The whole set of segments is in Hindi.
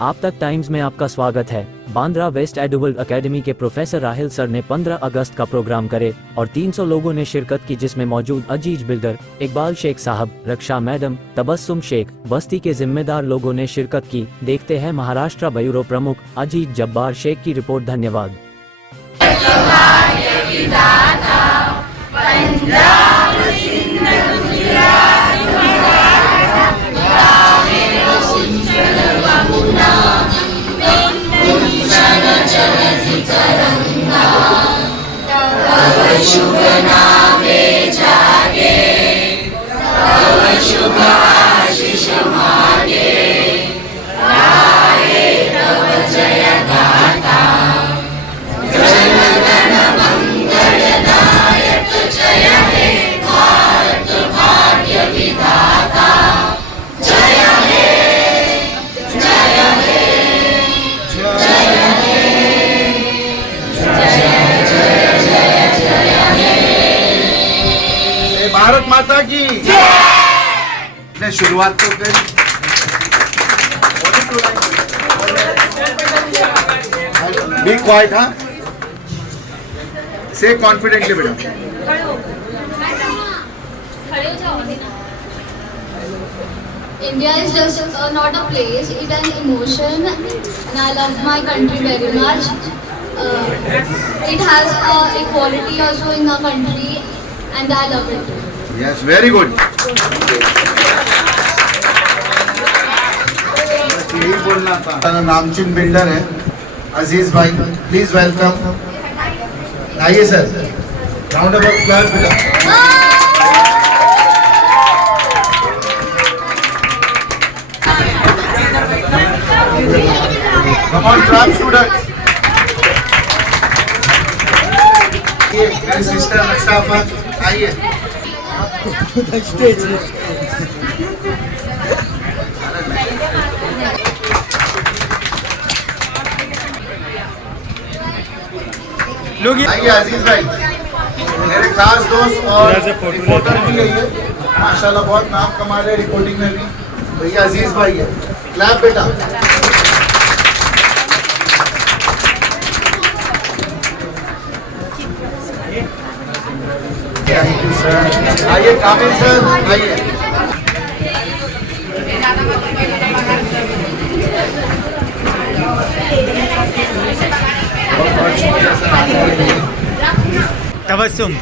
आप तक टाइम्स में आपका स्वागत है। बांद्रा वेस्ट एडुवल एकेडमी के प्रोफेसर राहिल सर ने 15 अगस्त का प्रोग्राम करे और 300 लोगों ने शिरकत की, जिसमें मौजूद अजीज बिल्डर, इकबाल शेख साहब, रक्षा मैडम, तबस्सुम शेख, बस्ती के जिम्मेदार लोगों ने शिरकत की। देखते हैं महाराष्ट्र ब्यूरो प्रमुख अजीज जब्बार शेख की रिपोर्ट। धन्यवाद। शुभ नामे जागे, तव शुभ आशीष मागे, गाये तव जय गाथा, जनगण मंगलदायक जय हे भारत भाग्य विधाता, जय हे जय हे जय हे भारत माता की ने शुरुआत तो करी। बी क्वाइट, हाँ, से कॉन्फिडेंटली बेटा। India is just not a place, it is an emotion, and I love my country very much. It has equality also in the country, and I love it. Yes, very good. यही बोलना था। नामचीन बिल्डर है अजीज भाई, प्लीज वेलकम। आइए सर, राउंड अप क्लैप बेटा। Come on, clap students. ये मेरी सिस्टर रक्षा, आइए। आइए अजीज भाई, मेरे खास दोस्त और रिपोर्टर भी है ये, माशाल्लाह बहुत नाम कमा रहे रिपोर्टिंग में भी। भैया अजीज भाई है, क्लैप बेटा। Thank you sir. आइए कामिल सर, आइए। बहुत शुक्रिया सर। तबस्सुम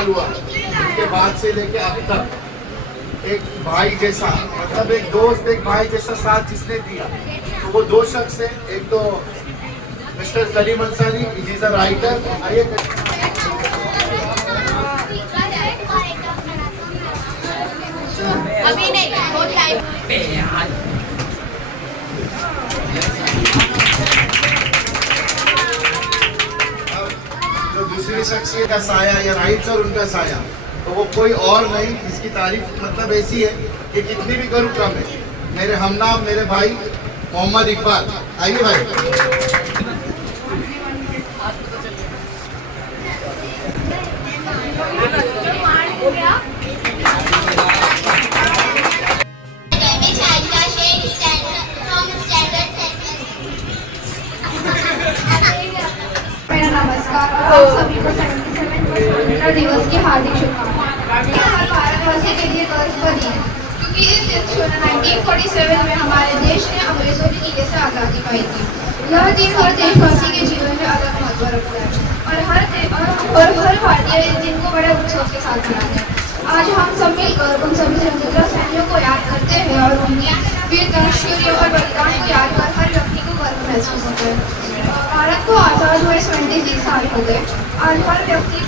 हुआ उसके बाद से लेके अब तक एक भाई जैसा, मतलब एक दोस्त एक भाई जैसा साथ जिसने दिया, तो वो दो शख्स हैं। एक तो mister Kaleem Ansari, he is a writer. आइए अभी नहीं, बहुत टाइम। दूसरी शख्सियत का साया या राइट सर उनका साया, तो वो कोई और नहीं, इसकी तारीफ मतलब ऐसी है कि कितनी भी करूँ कम है। मेरे हमनाम, मेरे भाई मोहम्मद इकबाल, आइए भाई। नमस्कार, आप सभी को 77वें दिवस की हार्दिक शुभकामनाएं। भारतवासी के लिए गर्व भरी है, क्योंकि इस 1947 में हमारे देश ने अंग्रेजों के किले से आज़ादी पाई थी। यह दिन हर देशवासी के जीवन में अलग महत्व रखता है और हर भारतीय दिन को बड़े उत्सव के साथ मनाते हैं। आज हम सब मिलकर उन सभी स्वतंत्रता सेनानियों को याद करते हैं और उनकी वीर धनुष्यर्य और बलिदान को याद कर हर व्यक्ति को गर्व महसूस होता है। भारत को आज़ाद हुए 26 साल हो गए। आज हर व्यक्ति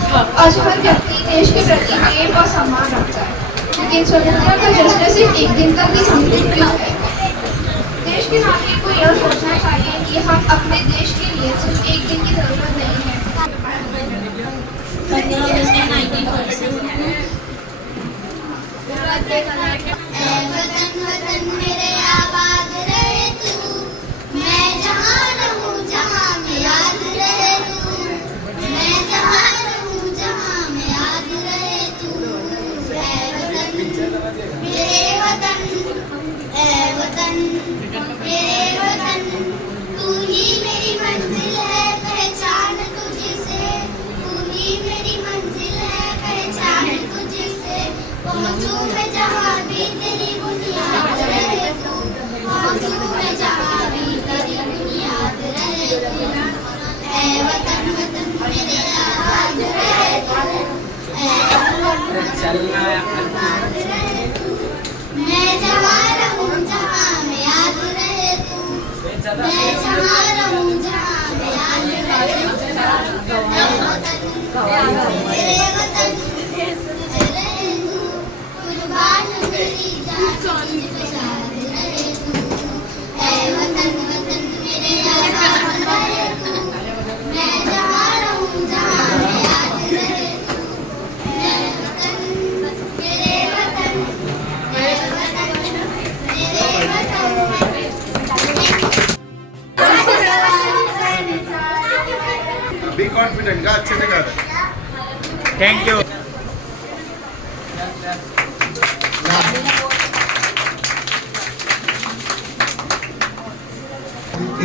देश के प्रति प्रेम और सम्मान रखता है, लेकिन स्वतंत्रता का जश्न सिर्फ एक दिन तक ही सीमित क्यों है? देश के नागरिक को यह सोचना चाहिए कि हम अपने देश के लिए सिर्फ एक दिन की जरूरत नहीं है। वतन वतन मेरे आबाद रहे तू, मैं जहाँ रहूँ जहाँ में याद रहे तू, मैं जहाँ रहूँ जहाँ में याद रहे तू। ऐ वतन मेरे वतन, तू ही मेरी मंजिल है पहचान तुझसे, तू ही मेरी मंजिल है पहचान तुझसे। पहुँचूं मैं जहाँ भी तेरी बुनियाद रहे तू, पहुँचूं मैं जहाँ भी तेरी बुनियाद रहे तू। ऐ वतन वतन मेरे आबाद रहे तू, ऐ वतन आबाद रहे तू, मैं जहाँ रहूँ जहाँ में याद रहे तू, मैं जहाँ रहूँ जहाँ में याद रहे तू। ऐ वतन मेरे वतन रहे तू, कुर्बान मेरी जान तुझ पे याद रहे तू। ऐ वतन वतन मेरे आबाद रहे तू, मैं जहाँ रहूँ जहाँ में याद रहे तू। ऐ वतन मेरे वतन, ऐ वतन मेरे वतन। बी कॉन्फिडेंट का अच्छे से कर रहे हैं। Thank you.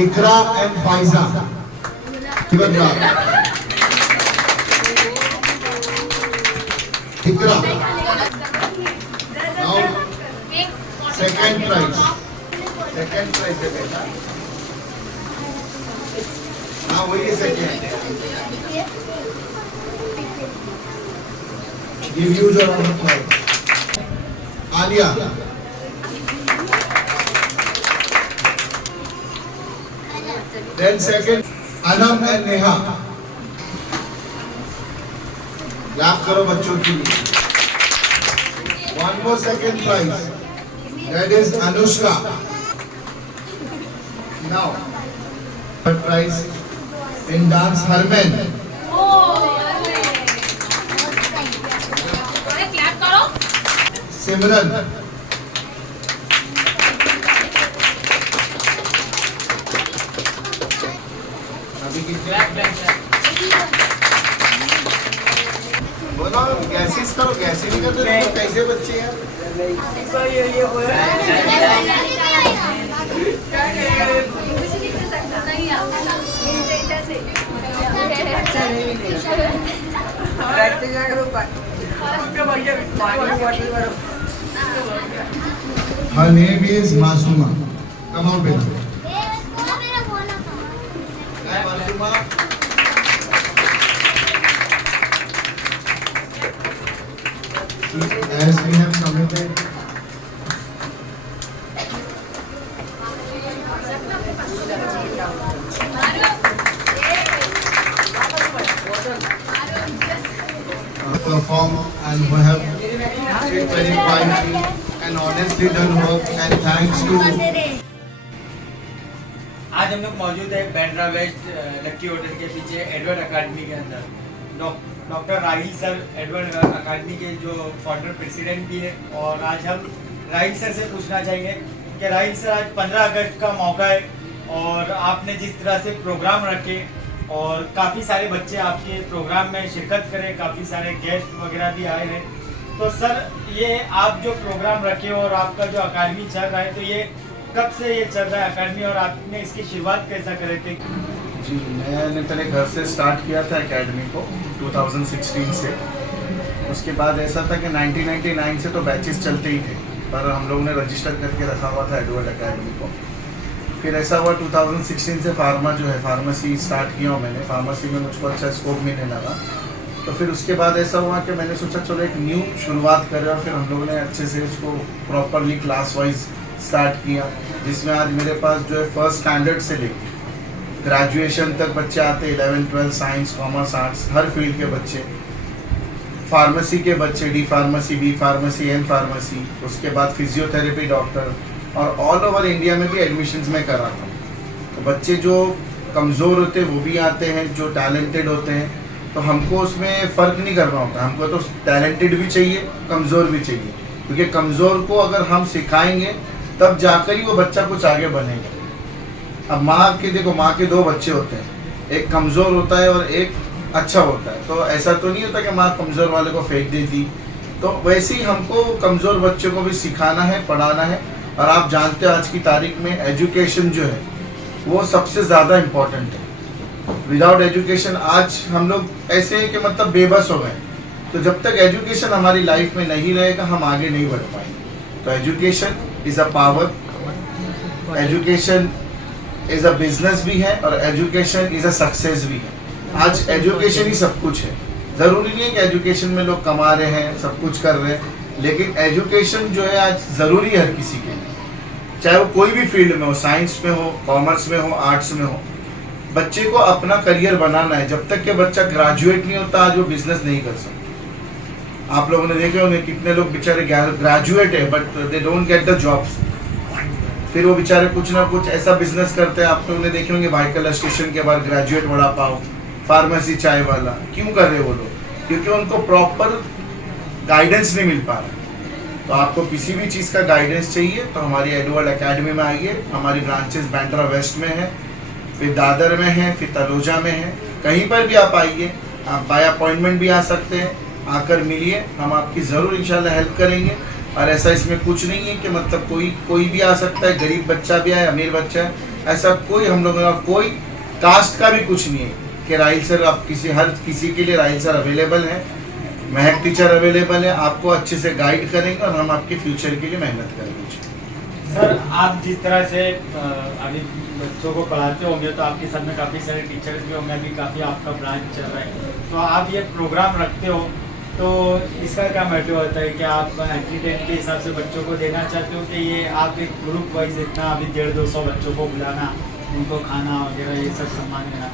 Iqra and Faiza Iqra now second prize है बेटा। हाँ वही second. Give you your prize. Aaliya then second Anam and Neha. Clap करो बच्चों के लिए। One more second prize, that is Anushka. Now third prize in dance Harman। सिमरन। बोलो गैसेस करो, गैसे नहीं करते तो कैसे बच्चे हैं? Her name is Masuma. Come on, beta. Hi, Masuma. As we have submitted perform and who have did very quietly and honestly done work, and thanks to आज हम लोग मौजूद है बैंड्रा वेस्ट लक्की होटल के पीछे एडवर्ड अकादमी के अंदर। डॉक्टर राहिल सर एडवर्ड अकादमी के जो फाउंडर प्रेसिडेंट भी है। और आज हम राहिल सर से पूछना चाहेंगे कि राहिल सर, आज 15 अगस्त का मौका है और आपने जिस तरह से प्रोग्राम रखे और काफ़ी सारे बच्चे आपके प्रोग्राम में शिरकत करें, काफ़ी सारे गेस्ट वगैरह भी आए हैं, तो सर ये आप जो प्रोग्राम रखे और आपका जो अकादमी चल रहा है, तो ये कब से ये चल रहा है अकादमी और आपने इसकी शुरुआत कैसा करे थे? जी, मैंने पहले घर से स्टार्ट किया था एकेडमी को 2016 से। उसके बाद ऐसा था कि 1999 से तो बैचेस चलते ही थे, पर हम लोगों ने रजिस्टर करके रखा हुआ था एडवर्ड अकेडमी को। फिर ऐसा हुआ 2016 से फार्मा जो है फार्मेसी स्टार्ट किया हूँ मैंने। फार्मेसी में मुझको अच्छा स्कोप मिलने लगा, तो फिर उसके बाद ऐसा हुआ कि मैंने सोचा चलो एक न्यू शुरुआत करें, और फिर हम लोगों ने अच्छे से इसको प्रॉपरली क्लास वाइज स्टार्ट किया, जिसमें आज मेरे पास जो है फर्स्ट स्टैंडर्ड से लेकर ग्रेजुएशन तक बच्चे आते, 11, 12 साइंस, कॉमर्स, आर्ट्स, हर फील्ड के बच्चे, फार्मेसी के बच्चे, D pharmacy, B pharmacy, M pharmacy, उसके बाद फिजियोथेरेपी डॉक्टर, और ऑल ओवर इंडिया में भी एडमिशन्स में कर रहा था। तो बच्चे जो कमज़ोर होते हैं वो भी आते हैं, जो टैलेंटेड होते हैं, तो हमको उसमें फ़र्क नहीं करना होता, हमको तो टैलेंटेड भी चाहिए, कमज़ोर भी चाहिए, क्योंकि कमज़ोर को अगर हम सिखाएंगे तब जाकर ही वो बच्चा कुछ आगे बनेगा। अब माँ के देखो, माँ के 2 बच्चे होते हैं, एक कमज़ोर होता है और एक अच्छा होता है, तो ऐसा तो नहीं होता कि माँ कमज़ोर वाले को फेंक देती। तो वैसे ही हमको कमज़ोर बच्चों को भी सिखाना है, पढ़ाना है। और आप जानते हो आज की तारीख में एजुकेशन जो है वो सबसे ज़्यादा इम्पोर्टेंट है। विदाउट एजुकेशन आज हम लोग ऐसे हैं कि मतलब बेबस हो गए। तो जब तक एजुकेशन हमारी लाइफ में नहीं रहेगा हम आगे नहीं बढ़ पाएंगे। तो education is a power, education is a business भी है, और एजुकेशन इज़ अ सक्सेस भी है। आज एजुकेशन ही सब कुछ है। ज़रूरी नहीं है कि एजुकेशन में लोग कमा रहे हैं, सब कुछ कर रहे हैं, लेकिन एजुकेशन जो है आज ज़रूरी है हर किसी के लिए, चाहे वो कोई भी फील्ड में हो, साइंस में हो, कॉमर्स में हो, आर्ट्स में हो। बच्चे को अपना करियर बनाना है। जब तक कि बच्चा ग्रेजुएट नहीं होता आज वो बिजनेस नहीं कर सकता। आप लोगों ने देखे होंगे कितने लोग बेचारे ग्रेजुएट है but they don't get the jobs, फिर वो बेचारे कुछ ना कुछ ऐसा बिजनेस करते हैं। आप लोगों ने देखे होंगे भाईकला स्टेशन के बाद ग्रेजुएट वड़ा पाव, फार्मेसी, चाय वाला। क्यों कर रहे वो लोग? क्योंकि उनको प्रॉपर गाइडेंस नहीं मिल पा रहा। तो आपको किसी भी चीज़ का गाइडेंस चाहिए तो हमारी एडवर्ड एकेडमी में आइए। हमारी ब्रांचेस बांद्रा वेस्ट में है, फिर दादर में है, फिर तलोजा में है। कहीं पर भी आप आइए, आप बाय अपॉइंटमेंट भी आ सकते हैं, आकर मिलिए, हम आपकी ज़रूर इंशाल्लाह हेल्प करेंगे। और ऐसा इसमें कुछ नहीं है कि मतलब कोई भी आ सकता है, गरीब बच्चा भी है, अमीर बच्चा है, ऐसा कोई हम लोगों का कोई कास्ट का भी कुछ नहीं है कि राहिल सर आप हर किसी के लिए राहिल सर अवेलेबल है, महक टीचर अवेलेबल है, आपको अच्छे से गाइड करेंगे और हम आपके फ्यूचर के लिए मेहनत करेंगे। सर आप जिस तरह से अभी बच्चों को पढ़ाते होंगे तो आपके साथ में काफ़ी सारे टीचर्स भी होंगे, अभी काफ़ी आपका ब्रांच चल रहा है, तो आप ये प्रोग्राम रखते हो तो इसका क्या मोटिव होता है कि आप एंटरटेन के हिसाब से बच्चों को देना चाहते हो कि ये आप एक ग्रुप वाइज इतना अभी 150-200 बच्चों को बुलाना, उनको खाना वगैरह ये सब सम्मान देना,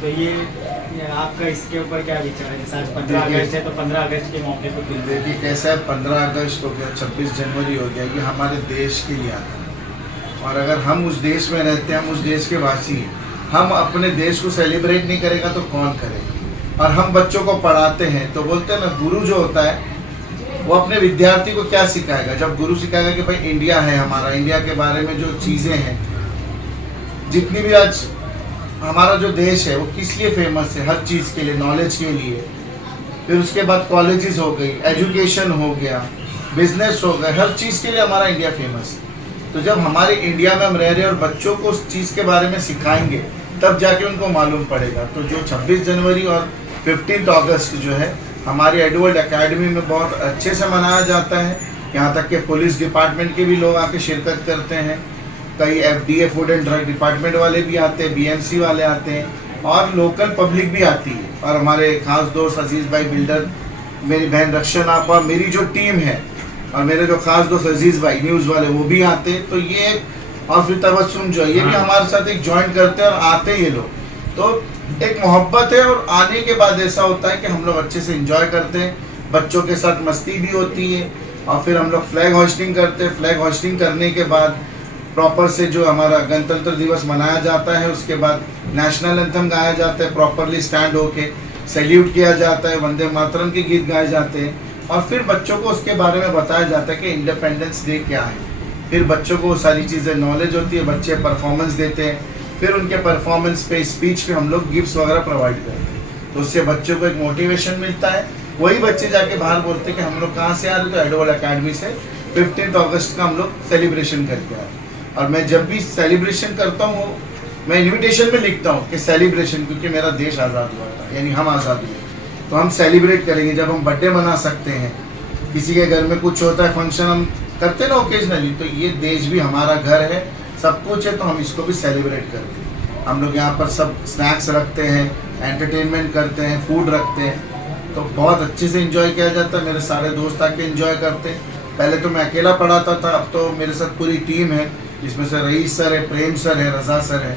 तो ये आपका इसके ऊपर क्या विचार है? जैसे आज 15 अगस्त है तो 15 अगस्त के मौके पर देखिए कैसा है, 15 अगस्त हो गया, 26 जनवरी हो गया, ये हमारे देश के लिए आता है। और अगर हम उस देश में रहते हैं, हम उस देश के वासी हैं, हम अपने देश को सेलिब्रेट नहीं करेगा तो कौन करेगा? और हम बच्चों को पढ़ाते हैं तो बोलते हैं ना, गुरु जो होता है वो अपने विद्यार्थी को क्या सिखाएगा? जब गुरु सिखाएगा कि भाई इंडिया है हमारा, इंडिया के बारे में जो चीज़ें हैं, जितनी भी आज हमारा जो देश है वो किस लिए फेमस है, हर चीज़ के लिए, नॉलेज के लिए। फिर उसके बाद कॉलेजेस हो गई, एजुकेशन हो गया, बिजनेस हो गया, हर चीज़ के लिए हमारा इंडिया फेमस है। तो जब हमारे इंडिया में हम रह रहे हैं और बच्चों को उस चीज़ के बारे में सिखाएंगे तब जाके उनको मालूम पड़ेगा। तो जो 26 जनवरी और 15 अगस्त जो है हमारी एडवर्ड एकेडमी में बहुत अच्छे से मनाया जाता है। यहाँ तक कि पुलिस डिपार्टमेंट के भी लोग आके शिरकत करते हैं, कई FDA food and drug department वाले भी आते हैं, BMC वाले आते हैं, और लोकल पब्लिक भी आती है। और हमारे खास दोस्त अजीज़ भाई बिल्डर, मेरी बहन रक्षा आपा, मेरी जो टीम है, और मेरे जो खास दोस्त अजीज़ भाई न्यूज़ वाले वो भी आते हैं। तो ये और फिर तबस्सुम जो है ये भी हमारे साथ एक ज्वाइन करते हैं और आते हैं ये लोग। तो एक मोहब्बत है, और आने के बाद ऐसा होता है कि हम लोग अच्छे से एंजॉय करते हैं, बच्चों के साथ मस्ती भी होती है, और फिर हम लोग फ्लैग होस्टिंग करते हैं। फ्लैग होस्टिंग करने के बाद प्रॉपर से जो हमारा गणतंत्र दिवस मनाया जाता है, उसके बाद नेशनल एंथम गाया जाता है, प्रॉपरली स्टैंड होके सैल्यूट किया जाता है, वंदे मातरम के गीत गाए जाते हैं, और फिर बच्चों को उसके बारे में बताया जाता है कि इंडिपेंडेंस डे क्या है। फिर बच्चों को सारी चीज़ें नॉलेज होती है, बच्चे परफॉर्मेंस देते हैं, फिर उनके परफॉर्मेंस पे, स्पीच पे हम लोग गिफ्ट्स वगैरह प्रोवाइड करते हैं। तो उससे बच्चों को एक मोटिवेशन मिलता है। वही बच्चे जाके बाहर बोलते हैं कि हम लोग कहाँ से आ रहे, तो एडवर्ड एकेडमी से 15 अगस्त का हम लोग सेलिब्रेशन करके आए। और मैं जब भी सेलिब्रेशन करता हूँ मैं इन्विटेशन में लिखता हूँ कि सेलिब्रेशन, क्योंकि मेरा देश आज़ाद हुआ था, यानी हम आज़ाद हुए, तो हम सेलिब्रेट करेंगे। जब हम बर्थडे मना सकते हैं, किसी के घर में कुछ होता है फंक्शन हम करते ना ओकेजनली, तो ये देश भी हमारा घर है, सब कुछ है, तो हम इसको भी सेलिब्रेट करते हैं। हम लोग यहाँ पर सब स्नैक्स रखते हैं, एंटरटेनमेंट करते हैं, फूड रखते हैं, तो बहुत अच्छे से एंजॉय किया जाता है। मेरे सारे दोस्त आके एंजॉय करते हैं। पहले तो मैं अकेला पढ़ाता था, अब तो मेरे साथ पूरी टीम है, जिसमें से रईस सर है, प्रेम सर है, रज़ा सर है,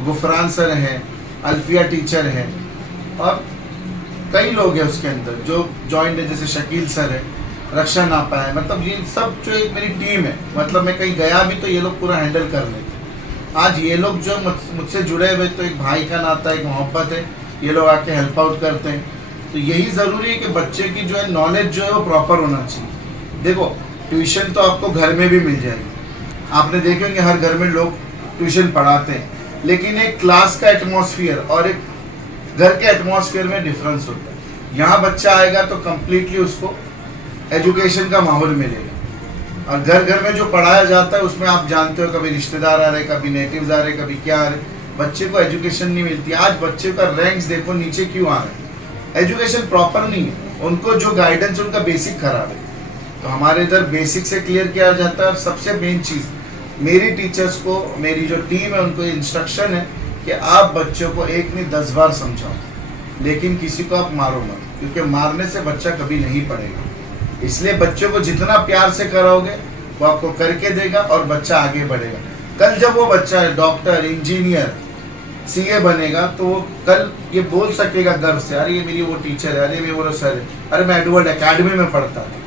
गुफरान सर है, अल्फिया टीचर है और कई लोग हैं उसके अंदर जो जॉइंट है, जैसे शकील सर है, रक्षा नापा है। मतलब ये सब जो एक मेरी टीम है, मतलब मैं कहीं गया भी तो ये लोग पूरा हैंडल कर लेते हैं। आज ये लोग जो मुझसे जुड़े हुए, तो एक भाई का नाता, एक मोहब्बत है, ये लोग आके हेल्प आउट करते हैं। तो यही ज़रूरी है कि बच्चे की जो है नॉलेज जो है वो प्रॉपर होना चाहिए। देखो ट्यूशन तो आपको घर में भी मिल जाएगी, आपने देखेंगे हर घर में लोग ट्यूशन पढ़ाते हैं, लेकिन एक क्लास का एटमॉस्फेयर और एक घर के एटमॉस्फेयर में डिफरेंस होता है। यहाँ बच्चा आएगा तो कम्प्लीटली उसको एजुकेशन का माहौल मिलेगा, और घर घर में जो पढ़ाया जाता है उसमें आप जानते हो कभी रिश्तेदार आ रहे, कभी नेटिव्स आ रहे, कभी क्या आ रहे, बच्चे को एजुकेशन नहीं मिलती। आज बच्चे का रैंक्स देखो नीचे क्यों आ रहे हैं, एजुकेशन प्रॉपर नहीं है, उनको जो गाइडेंस उनका बेसिक खराब है। तो हमारे इधर बेसिक से क्लियर किया जाता है। और सबसे मेन चीज़ मेरी टीचर्स को, मेरी जो टीम है उनको इंस्ट्रक्शन है कि आप बच्चों को एक नहीं 10 बार समझाओ, लेकिन किसी को आप मारो मत, क्योंकि मारने से बच्चा कभी नहीं पढ़ेगा। इसलिए बच्चों को जितना प्यार से कराओगे वो आपको करके देगा और बच्चा आगे बढ़ेगा। कल जब वो बच्चा डॉक्टर, इंजीनियर, सीए बनेगा तो वो कल ये बोल सकेगा गर्व से, अरे ये मेरी वो टीचर है, अरे मेरे वो सर है, अरे मैं एडवर्ड एकेडमी में पढ़ता था।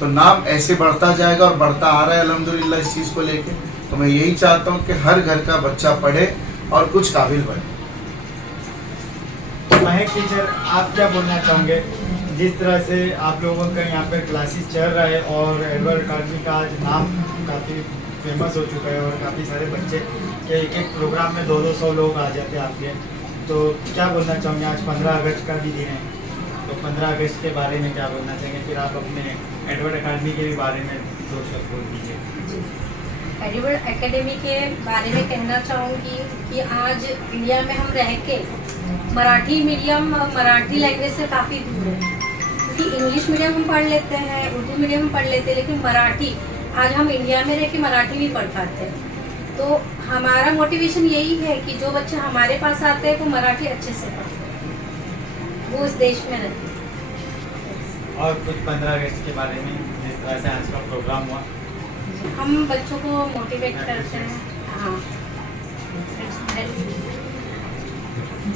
तो नाम ऐसे बढ़ता जाएगा और बढ़ता आ रहा है अल्हम्दुलिल्लाह इस चीज़ को लेके। तो मैं यही चाहता हूँ कि हर घर का बच्चा पढ़े और कुछ काबिल बने। महक टीचर, आप क्या बोलना चाहोगे? जिस तरह से आप लोगों का यहाँ पर क्लासेस चल रहा है और एडवर्ड अकादमी का आज नाम काफ़ी फेमस हो चुका है और काफ़ी सारे बच्चे के एक प्रोग्राम में 200 लोग आ जाते हैं आपके, तो क्या बोलना चाहोगे? आज 15 अगस्त का भी दिन है, तो 15 अगस्त के बारे में क्या बोलना चाहेंगे? फिर आप अपने एडवर्ड अकादमी के भी बारे में 2 शब्द बोल दीजिए। एडवर्ड एकेडमी के बारे में कहना चाहूँगी कि आज इंडिया में हम रह के मराठी मीडियम, मराठी लैंग्वेज से काफ़ी दूर है, क्योंकि इंग्लिश मीडियम हम पढ़ लेते हैं, उर्दू मीडियम हम पढ़ लेते हैं, लेकिन मराठी आज हम इंडिया में रह के मराठी भी पढ़ पाते हैं। तो हमारा मोटिवेशन यही है कि जो बच्चे हमारे पास आते हैं वो मराठी अच्छे से पढ़ते हैं, वो उस देश में रहते हैं। और कुछ 15 अगस्त के बारे में, जिस तरह से आज का प्रोग्राम हुआ, हम बच्चों को मोटिवेट करते हैं। हाँ,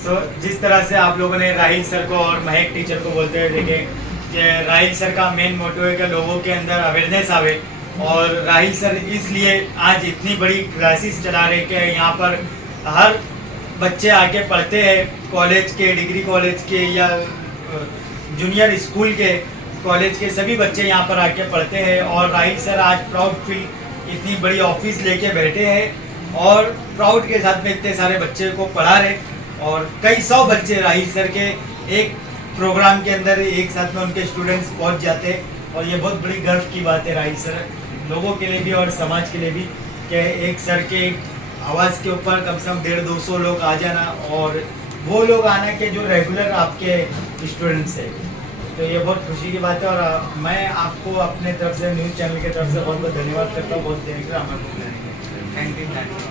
तो जिस तरह से आप लोगों ने राहिल सर को और महक टीचर को बोलते हुए देखे कि राहिल सर का मेन मोटिव है कि लोगों के अंदर अवेयरनेस आवे, और राहिल सर इसलिए आज इतनी बड़ी क्लासेस चला रहे कि यहाँ पर हर बच्चे आके पढ़ते हैं, कॉलेज के, डिग्री कॉलेज के या जूनियर स्कूल के, कॉलेज के सभी बच्चे यहाँ पर आके पढ़ते हैं। और राहिल सर आज प्राउड फील इतनी बड़ी ऑफिस लेके बैठे हैं और प्राउड के साथ में इतने सारे बच्चे को पढ़ा रहे, और कई 100 बच्चे राहिल सर के एक प्रोग्राम के अंदर एक साथ में उनके स्टूडेंट्स पहुंच जाते हैं। और ये बहुत बड़ी गर्व की बात है राहिल सर लोगों के लिए भी और समाज के लिए भी, कि एक सर के आवाज़ के ऊपर कम से कम 150-200 लोग आ जाना, और वो लोग आना के जो रेगुलर आपके स्टूडेंट्स हैं। तो ये बहुत खुशी की बात है, और मैं आपको अपने तरफ से, न्यूज़ चैनल की तरफ से बहुत बहुत धन्यवाद करता हूँ, बहुत देर से हमारे थैंक यू।